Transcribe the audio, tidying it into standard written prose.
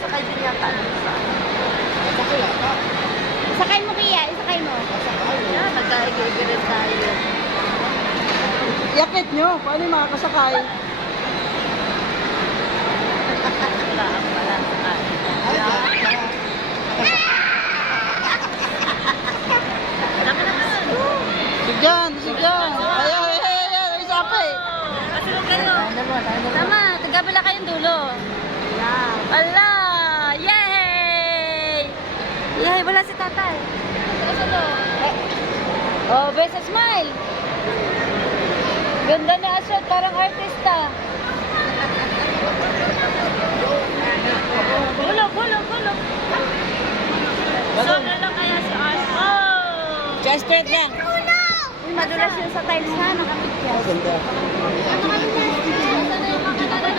Sakay din yata. Isakay mo kaya, isakay mo. Yan, nagkaigigirin tayo. Yakit nyo, paano yung makakasakay? Wala ang pala. Dami naman. Si Jan, si Jan. Ay, ay, ay, ay, ay, isa pa eh. Kasunod kayo. Tama, tagabala kayong dulo. Ala! Yay! Yay, wala si tatay. Oh, best smile. Ganda ni Aswad, parang artista. Bulog, bulog, bulog. Solo lang kaya si Ars. Oh! Just straight lang. Uy, madulas yun sa tiles ha, nakapit yan. Ganda.